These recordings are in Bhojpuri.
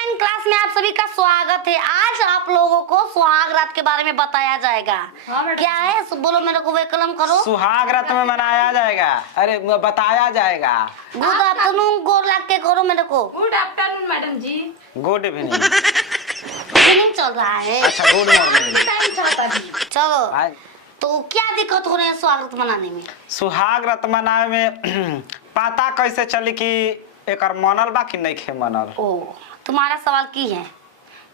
ऑनलाइन क्लास में आप सभी का स्वागत है। आज आप लोगों को सुहाग रात के बारे में बताया जाएगा। क्या है बोलो, मेरे को वेलकम करो। सुहाग रात में मनाया जाएगा, अरे बताया जाएगा। गुड आफ्टरनून गोर लग के करो मेरे को। गुड आफ्टरनून मैडम जी। Good evening. इवनिंग चल रहा है। अच्छा गुड मॉर्निंग। टाइम चलता जी। चलो तो क्या दिक्कत हो रही है स्वागत मनाने में? सुहाग रात मनावे में पता कैसे चली कि एकर मनल बा कि नहीं खे मनल? ओ तुम्हारा सवाल की है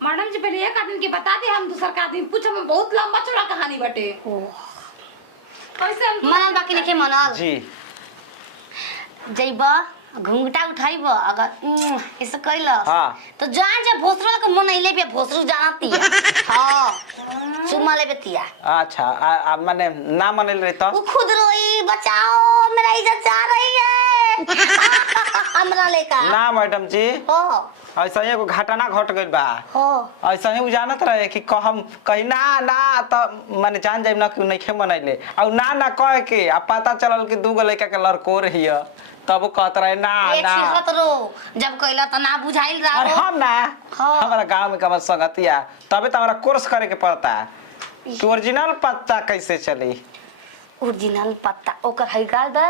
मैडम जी, पहले एक आदमी के बता दी, हम दूसर का आदमी पूछे में बहुत लंबा चौड़ा कहानी बटे। कैसे हम मनल बाकी नहीं मनल जी। जइबा घुंघटा उठाइबा अगर ऐसे कइला हाँ। तो जान जे भोसरो के मन आइले पे भोसरो जानती है। हां चुम्मा ले बेतिया। अच्छा माने ना मनल रही तो वो खुद रोई, बचाओ मेरा इज्जत जा रही है। हमरा लेका ना मैडम जी, हो ऐसा एगो घटना घट गइल बा। हो ऐसा ही जानत रहे कि हम कहीं ना तो माने जान जाइब ना कि नहीं खे मनैले और ना कह के आ पता चलल कि दूगो लड़का के लड़को रही तब कहत रहे ना जब कइला त ना बुझाइल रहा। और हम ना हाँ। हमारा गांव में कमर संगतिया तबे तो हमारा कोर्स करे के पड़ता कि ओरिजिनल पत्ता कैसे चली। ओरिजिनल पत्ता ओकर है गाल दा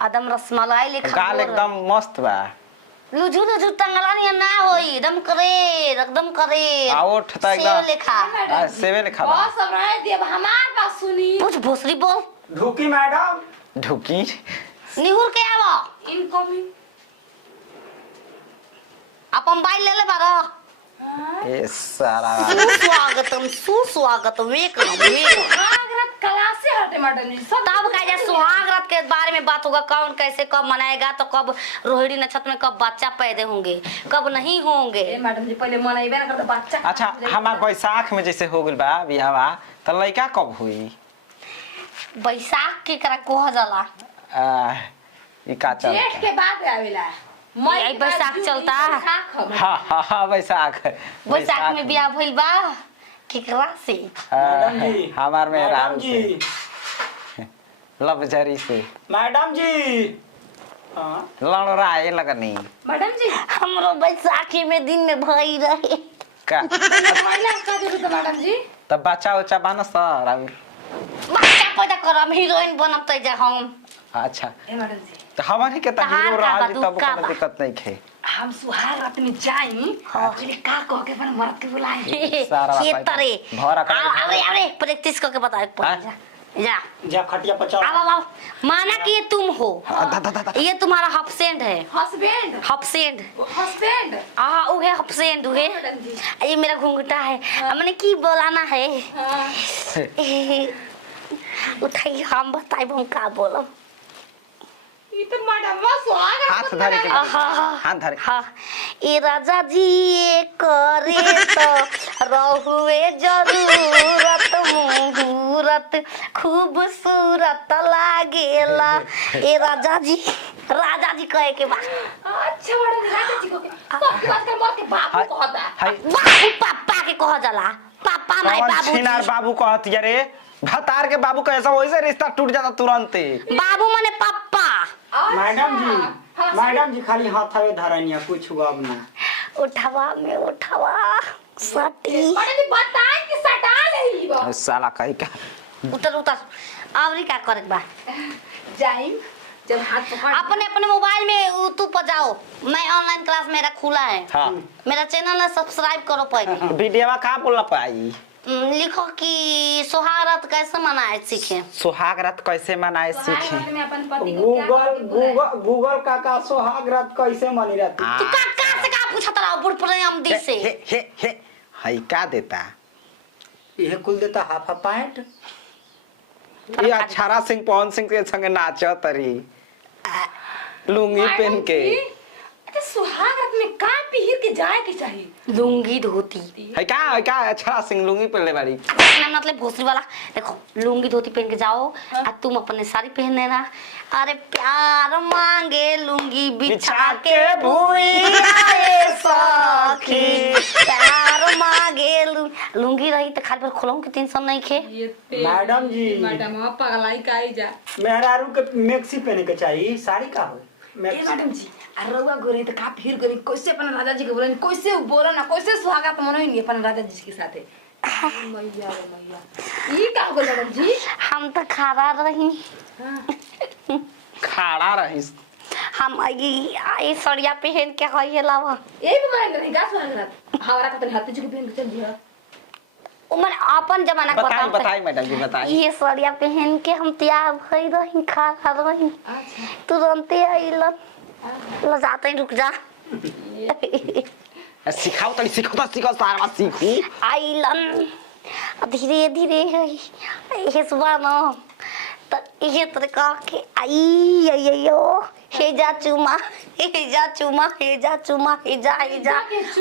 आदम रसमलाई लेखा गाल एकदम मस्त बा। लुझु लुझु तंगलानी ना होई, एकदम करे आ ओठ त एकदम लेखा सेवे लेखा बा। बहुत सब रहे दिए, हमार बात सुनी। कुछ भोसरी बोल। ढुकी मैडम ढुकी निहुर के आवा। इनकमिंग अपन मोबाइल ले ले बारा। ए सारा सुस्वागतम वेलकम। आगरत क्लास से हटे मैडम जी सब। तब कहे सुहाग रात के बारे में बात होगा, कौन कैसे कब मनाएगा, तो कब रोहिणी नक्षत्र में कब बच्चा पैदा होंगे कब नहीं होंगे। ए मैडम जी पहले मनाइबे ना कर तो बच्चा। अच्छा हमार बैसाख में जैसे हो गइल बा बियाहवा त लड़का कब हुई? बैसाख के करा कोह जाला ई का चलता? जेठ के बाद आवेला। यही बैसाख चलता। हाँ बैसाख में बियाह भइल बा केकरा से? मैडम जी हमार में मैडम राम जी से लवजरी से मैडम जी लड़राए लगनी। मैडम जी हमरो बैसाखी में दिन में भई रहे का महिला का जरूरत है मैडम जी। तब बच्चा उच्चा बन सर और बच्चा पैदा करम हीरोइन बनम त जा हम। अच्छा ए मैडम जी तो हमारे के त हीरो तहार का रह जी तब का कोनो बा? दिक्कत नहीं खे। हम सुहाग रात में जाई पहले का कह के अपन मर्द के बुलाए। सारा ये बात तरे भरा कर अरे प्रैक्टिस करके बताओ जा जा जा खटिया पर चढ़। आओ माना कि ये तुम हो, ये तुम्हारा हफसेंड है। हस्बैंड हफसेंड हस्बैंड उहे हफसेंड उहे। मैडम जी। ये मेरा घुंघटा है, हमने की बोलाना है। हां उठाई हम बताइब हम का बोलम। ये तो मैडम सुहाग हाथ धरे के हाथ धरे। हाँ ए राजा जी ये करे तो रहुए जरूरत मुहूर्त खूबसूरत लागेला। ए राजा जी कहे के बाद अच्छा मैडम जी राजा जी को के सबके बात कर मर के बापू कहता हाय बाबू पापा के कह जाला। पापा माई कौन बाबू छिनार बाबू कहत रे भतार के बाबू कैसा वैसे रिश्ता टूट जाता तुरंत। बाबू माने पापा। मैडम जी खाली हाथवे धरनिया कुछ हुआ अब ना। उठावा सटी मैडम जी बताएं कि सटा नहीं बा। साला कहीं का उतर आवरी का करे बा। जाई जब हाथ पकड़ अपने मोबाइल में यूट्यूब पर जाओ, मैं ऑनलाइन क्लास मेरा खुला है। हाँ मेरा चैनल है, सब्सक्राइब करो पहले। वीडियो कहाँ बोलना पाई? लिखो कि सुहाग रात कैसे मनाए सीखे। सुहाग रात कैसे मनाए सीखे। सुहाग रात में अपन पति को क्या गूगल करके बुलाए? गूगल गूगल का सुहाग रात कैसे मनी रहती? तू का से का पूछत रहा बुढ़पुरे हम दी से। हे हई का देता यह कुल देता हाफ पैंट। ये अक्षरा सिंह पवन सिंह के संग नाचो तरी लुंगी पहन के। अच्छा सुहाग रात में का पहन के जाए के चाहिए? लुंगी धोती है का अक्षरा सिंह लुंगी पहनले बाड़ी। मतलब भोसरी वाला देखो, लुंगी धोती पहन के जाओ और तुम अपने साड़ी पहनने ना। अरे प्यार मांगे लुंगी बिछा के भूइया ए सखी, प्यार मांगे लुंगी रही तो खाली पर खोलूं कि टेंशन नहीं खे। मैडम जी मैडम पगलाई का ही जा। मेहरारू के मैक्सी पहने के चाहिए, साड़ी का हो? मैडम जी रउआ गोरे तो का फिर गोरे कैसे अपन राजा जी के बोले कैसे बोला ना कैसे सुहागा तो मनो ही नहीं अपन राजा जी के साथे मैया रे मैया ई का हो गइल मैडम जी हम तो खड़ा रही हां खड़ा रहिस हम आई सड़िया पहन के कहिए लावा ए भी मारे नहीं गा सुहागा हमारा का तो हाथ जी के पहन के चल दिया उमन अपन जमाना के बताई बताओ बताई मैडम जी बताई ये सड़िया पहन के हम तैयार भई रही खड़ा रही अच्छा तुरंते आइलन लजाते रुक जा सिखाओ तनी सिखाओ सारा सीखू आइलन धीरे धीरे ये सुबह न त ये तरीका के आई अयो हे जा चुमा हे जा चुमा हे जा चुमा हे जा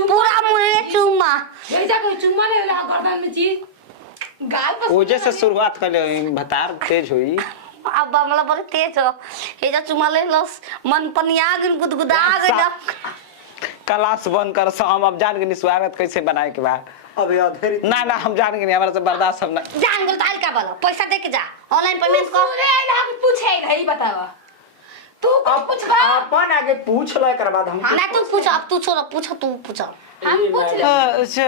पूरा मुंह चुमा ये जाके चुम्मा ले ला गर्दन में जी गाल पर ओजे से शुरुआत कर ले भतार तेज हुई अब बमला बड़े तेज हो हे जा चुमा ले लस मन पनिया गन गुदगुदा गन क्लास बंद कर सो हम अब जान के स्वागत कैसे बनाए के बाद अबे अधेरी ना ना हम जान के नहीं हमारा से बर्दाश्त हम ना जान गल ताल का बोलो पैसा दे के जा ऑनलाइन पेमेंट कर सुने ना पूछे घरी बतावा तू कुछ पूछबा अपन आगे पूछ लो एकर बाद हम ना तू पूछ अब तू छोड़ पूछ तू पूछ हम पूछ ले अच्छा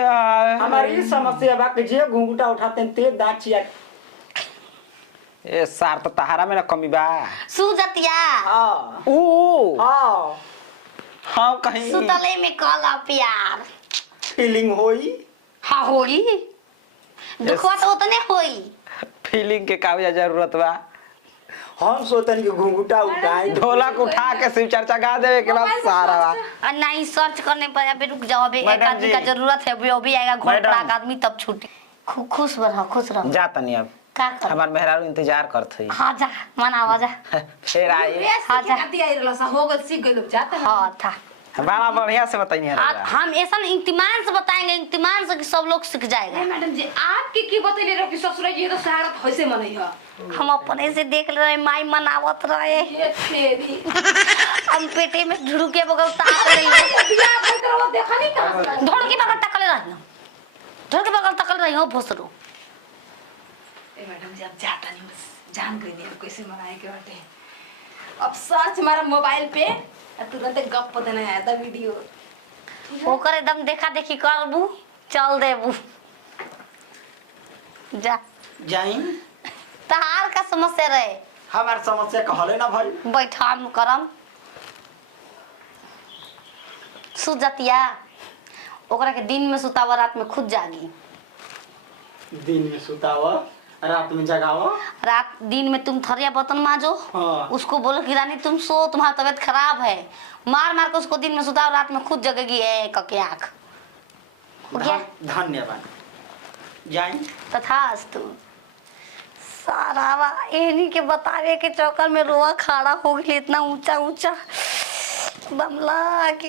हमारी समस्या बा कि जे घूंघटा उठाते हैं ते दांत चिया ए सार तो तहारा में ना कमी बा सुजतिया हां ओ हां हाँ कहीं सुतले में कला प्यार फीलिंग होई हाँ होई दुखवा तो उतने होई फीलिंग के काबिज जरूरत बा हम सोतन के घूंघटा उठाई ढोलक उठा के शिव चर्चा गा देवे के बाद सारा बा और नहीं सर्च करने पर अभी रुक जाओ अभी एक मैडम आदमी जी। का जरूरत है अभी आएगा घर पर मैडम। आएगा आदमी तब छूटे खुश रहो खुश रहो जा तनी अब का कर हमार मेहरारू इंतजार करत हई हाँ जा मनावा जा फिर आई हाँ जा खाती आई रहला सा हो गल सीख गइल जाते हैं हाँ था बड़ा बढ़िया से बताइए हम ऐसा इम्तिमान से बताएंगे इम्तिमान से कि सब लोग सीख जाएगा ए मैडम जी आपके की बतैले रहो कि ससुर जी तो सहारत होइसे मनई ह हम अपने से देख रहे माई मनावत रहे ये तेरी हम पेटे में ढुड़के बगल ताक रही है बियाह कर करवा देखा नहीं कहां ढोल के बगल तकले रही ढोल के बगल तकले रही हो भोसरो ए मैडम जी अब जाता नहीं बस जान गई नहीं अब कैसे मनाए के बाटे अब सर्च मारा मोबाइल पे तुरंत गप देना आया था वीडियो ओकर एकदम देखा देखी करबू चल देबू जा जाई तहार का समस्या रहे हमार समस्या कहले ना भाई बैठाम करम सुजतिया ओकरा के दिन में सुतावा रात में खुद जागी दिन में सुतावा रात में जगावा रात दिन में तुम थरिया बर्तन माजो हाँ। उसको बोलो कि रानी तुम सो तुम्हारा तबीयत खराब है मार मार के उसको दिन में सुताओ रात में खुद जगेगी ए कके आँख हो गया धन्यवाद जाई तथास्तु सारा इन्हीं के बतावे के चक्कर में रोआ खड़ा हो गई इतना ऊंचा ऊंचा बमला के